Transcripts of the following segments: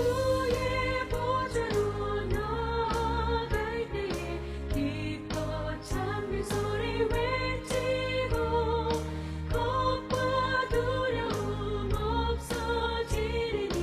주의 보좌로 나갈 때에 기뻐 찬미 소리 외치고 겁과 두려움 없어지리니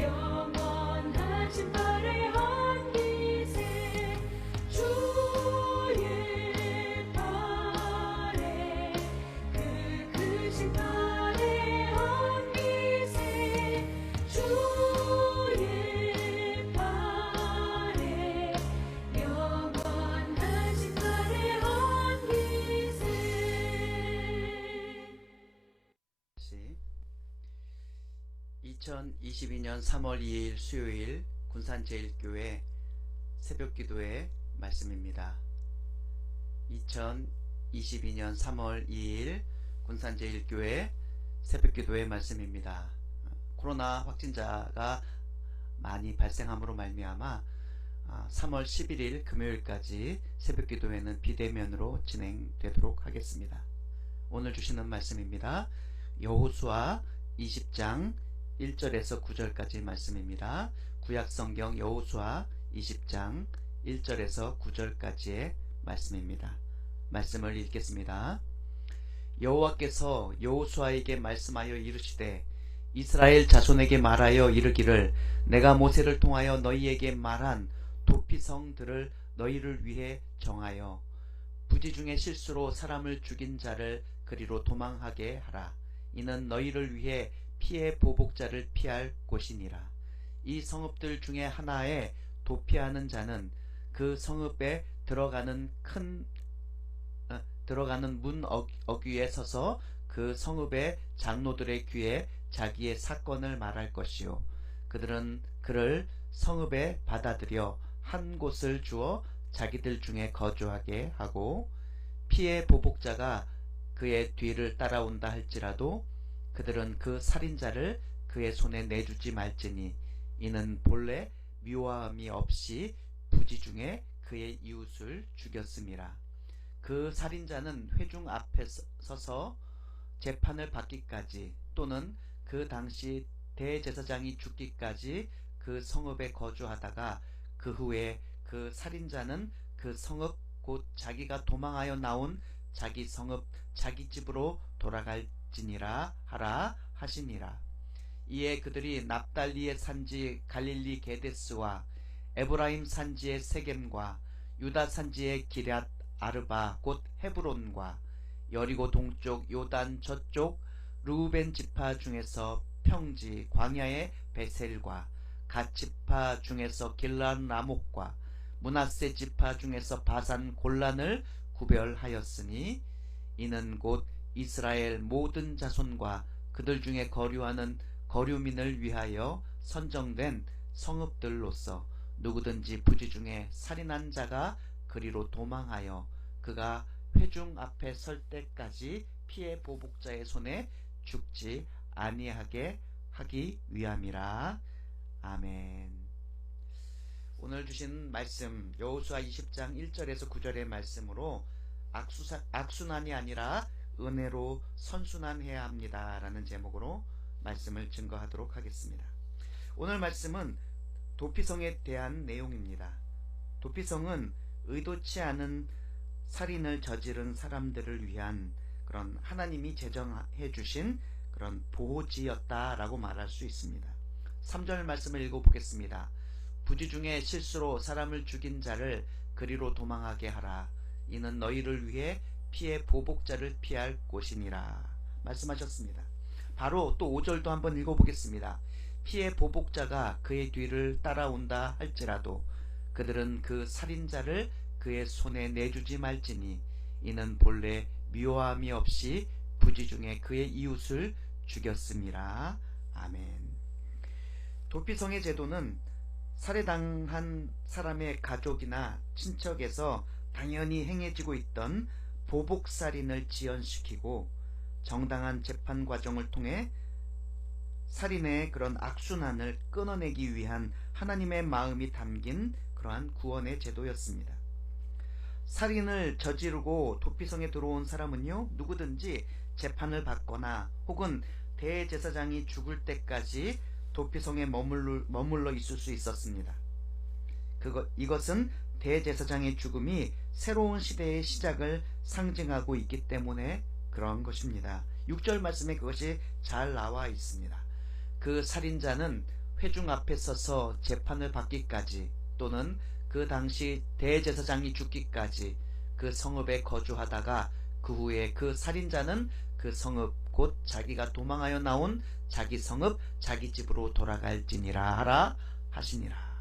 영원하신 발의 헌기세 주의 발에 그 크신 발의 헌기세 주의 발에 영원하신 발의 헌기세. 2022년 3월 2일 수요일 군산제일교회 새벽기도의 말씀입니다. 2022년 3월 2일 군산제일교회 새벽기도의 말씀입니다. 코로나 확진자가 많이 발생함으로 말미암아 3월 11일 금요일까지 새벽기도회는 비대면으로 진행되도록 하겠습니다. 오늘 주시는 말씀입니다. 여호수아 20장 1절에서 9절까지 말씀입니다. 구약성경 여호수아 20장 1절에서 9절까지의 말씀입니다. 말씀을 읽겠습니다. 여호와께서 여호수아에게 말씀하여 이르시되 이스라엘 자손에게 말하여 이르기를 내가 모세를 통하여 너희에게 말한 도피성들을 너희를 위해 정하여 부지 중에 실수로 사람을 죽인 자를 그리로 도망하게 하라. 이는 너희를 위해 피해 보복자를 피할 곳이니라. 이 성읍들 중에 하나에 도피하는 자는 그 성읍에 들어가는 문 어귀에 서서 그 성읍의 장로들의 귀에 자기의 사건을 말할 것이요 그들은 그를 성읍에 받아들여 한 곳을 주어 자기들 중에 거주하게 하고 피해 보복자가 그의 뒤를 따라온다 할지라도 그들은 그 살인자를 그의 손에 내주지 말지니 이는 본래 미워함이 없이 부지 중에 그의 이웃을 죽였음이라. 그 살인자는 회중 앞에 서서 재판을 받기까지 또는 그 당시 대제사장이 죽기까지 그 성읍에 거주하다가 그 후에 그 살인자는 그 성읍 곧 자기가 도망하여 나온 자기 성읍 자기 집으로 돌아갈지니라 하라 하시니라. 이에 그들이 납달리의 산지 갈릴리 게데스와 에브라임 산지의 세겜과 유다 산지의 기럇 아르바 곧 헤브론과 여리고 동쪽 요단 저쪽 르우벤 지파 중에서 평지 광야의 베셀과 갓 지파 중에서 길랏 라목과 므낫세 지파 중에서 바산 골란을 구별하였으니 이는 곧 이스라엘 모든 자손과 그들 중에 거류하는 거류민을 위하여 선정된 성읍들로서 누구든지 부지 중에 살인한 자가 그리로 도망하여 그가 회중 앞에 설 때까지 피해 보복자의 손에 죽지 아니하게 하기 위함이라. 아멘. 오늘 주신 말씀 여호수아 20장 1절에서 9절의 말씀으로 악순환이 아니라 은혜로 선순환해야 합니다 라는 제목으로 말씀을 증거하도록 하겠습니다. 오늘 말씀은 도피성에 대한 내용입니다. 도피성은 의도치 않은 살인을 저지른 사람들을 위한 그런 하나님이 제정해 주신 그런 보호지였다라고 말할 수 있습니다. 3절 말씀을 읽어보겠습니다. 부지 중에 실수로 사람을 죽인 자를 그리로 도망하게 하라. 이는 너희를 위해 피해 보복자를 피할 곳이니라 말씀하셨습니다. 바로 또 5절도 한번 읽어보겠습니다. 피해 보복자가 그의 뒤를 따라온다 할지라도 그들은 그 살인자를 그의 손에 내주지 말지니 이는 본래 미워함이 없이 부지 중에 그의 이웃을 죽였음이라. 아멘. 도피성의 제도는 살해당한 사람의 가족이나 친척에서 당연히 행해지고 있던 보복살인을 지연시키고 정당한 재판 과정을 통해 살인의 그런 악순환을 끊어내기 위한 하나님의 마음이 담긴 그러한 구원의 제도였습니다. 살인을 저지르고 도피성에 들어온 사람은요, 누구든지 재판을 받거나 혹은 대제사장이 죽을 때까지 도피성에 머물러 있을 수 있었습니다. 이것은 대제사장의 죽음이 새로운 시대의 시작을 상징하고 있기 때문에 그런 것입니다. 6절 말씀에 그것이 잘 나와 있습니다. 그 살인자는 회중 앞에 서서 재판을 받기까지 또는 그 당시 대제사장이 죽기까지 그 성읍에 거주하다가 그 후에 그 살인자는 그 성읍 곧 자기가 도망하여 나온 자기 성읍 자기 집으로 돌아갈지니라 하라 하시니라.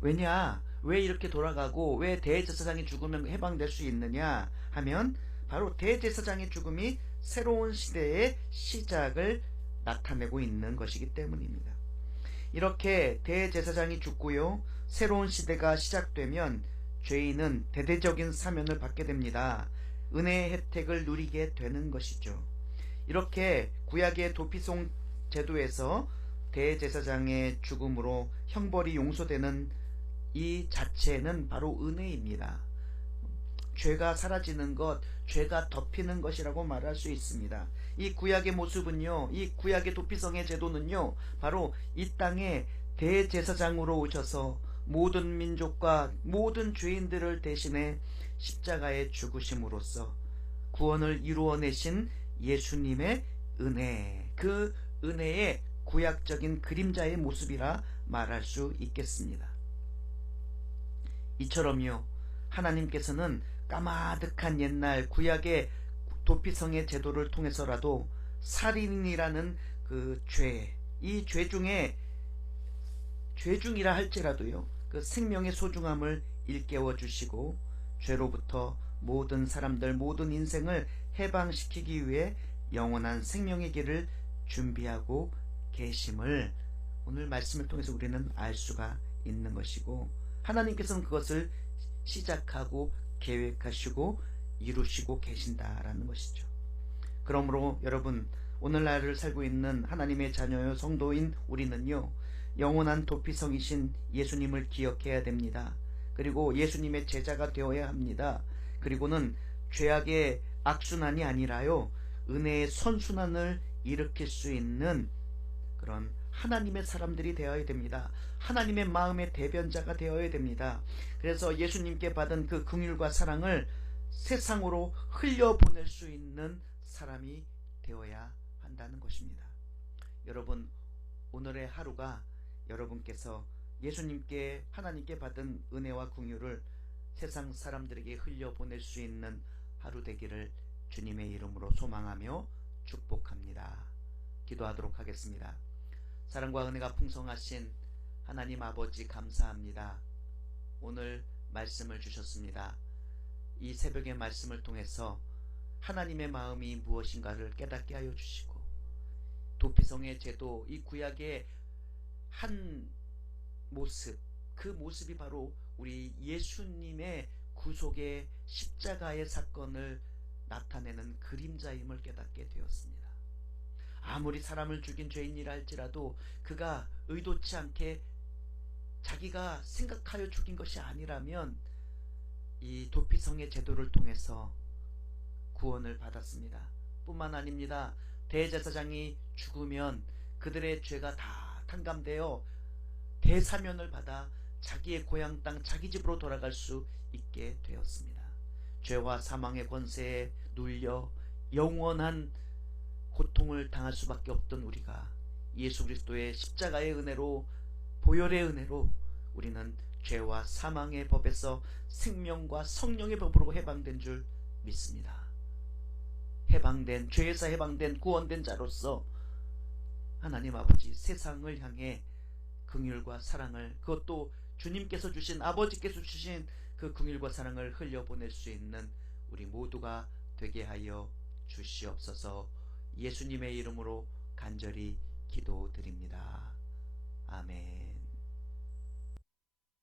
왜 이렇게 돌아가고 왜 대제사장이 죽으면 해방될 수 있느냐 하면 바로 대제사장의 죽음이 새로운 시대의 시작을 나타내고 있는 것이기 때문입니다. 이렇게 대제사장이 죽고요, 새로운 시대가 시작되면 죄인은 대대적인 사면을 받게 됩니다. 은혜의 혜택을 누리게 되는 것이죠. 이렇게 구약의 도피성 제도에서 대제사장의 죽음으로 형벌이 용서되는 이 자체는 바로 은혜입니다. 죄가 사라지는 것, 죄가 덮이는 것이라고 말할 수 있습니다. 이 구약의 모습은요, 이 구약의 도피성의 제도는요, 바로 이 땅에 대제사장으로 오셔서 모든 민족과 모든 죄인들을 대신해 십자가에 죽으심으로써 구원을 이루어내신 예수님의 은혜, 그 은혜의 구약적인 그림자의 모습이라 말할 수 있겠습니다. 이처럼요, 하나님께서는 까마득한 옛날 구약의 도피성의 제도를 통해서라도 살인이라는 그 죄, 이 죄 중에 죄중이라 할지라도요, 그 생명의 소중함을 일깨워 주시고 죄로부터 모든 사람들, 모든 인생을 해방시키기 위해 영원한 생명의 길을 준비하고 계심을 오늘 말씀을 통해서 우리는 알 수가 있는 것이고, 하나님께서는 그것을 시작하고 계획하시고 이루시고 계신다라는 것이죠. 그러므로 여러분, 오늘날을 살고 있는 하나님의 자녀요 성도인 우리는요, 영원한 도피성이신 예수님을 기억해야 됩니다. 그리고 예수님의 제자가 되어야 합니다. 그리고는 죄악의 악순환이 아니라요, 은혜의 선순환을 일으킬 수 있는 그런 하나님의 사람들이 되어야 됩니다. 하나님의 마음의 대변자가 되어야 됩니다. 그래서 예수님께 받은 그 긍휼과 사랑을 세상으로 흘려보낼 수 있는 사람이 되어야 한다는 것입니다. 여러분, 오늘의 하루가 여러분께서 예수님께, 하나님께 받은 은혜와 긍휼을 세상 사람들에게 흘려보낼 수 있는 하루 되기를 주님의 이름으로 소망하며 축복합니다. 기도하도록 하겠습니다. 사랑과 은혜가 풍성하신 하나님 아버지, 감사합니다. 오늘 말씀을 주셨습니다. 이 새벽의 말씀을 통해서 하나님의 마음이 무엇인가를 깨닫게 하여 주시고, 도피성의 제도, 이 구약의 한 모습, 그 모습이 바로 우리 예수님의 구속의 십자가의 사건을 나타내는 그림자임을 깨닫게 되었습니다. 아무리 사람을 죽인 죄인이라 할지라도 그가 의도치 않게 자기가 생각하여 죽인 것이 아니라면 이 도피성의 제도를 통해서 구원을 받았습니다. 뿐만 아닙니다. 대제사장이 죽으면 그들의 죄가 다 탕감되어 대사면을 받아 자기의 고향 땅, 자기 집으로 돌아갈 수 있게 되었습니다. 죄와 사망의 권세에 눌려 영원한 고통을 당할 수밖에 없던 우리가 예수 그리스도의 십자가의 은혜로, 보혈의 은혜로 우리는 죄와 사망의 법에서 생명과 성령의 법으로 해방된 줄 믿습니다. 해방된, 죄에서 해방된 구원된 자로서 하나님 아버지, 세상을 향해 긍휼과 사랑을, 그것도 주님께서 주신, 아버지께서 주신 그 긍휼과 사랑을 흘려보낼 수 있는 우리 모두가 되게 하여 주시옵소서. 예수님의 이름으로 간절히 기도드립니다. 아멘.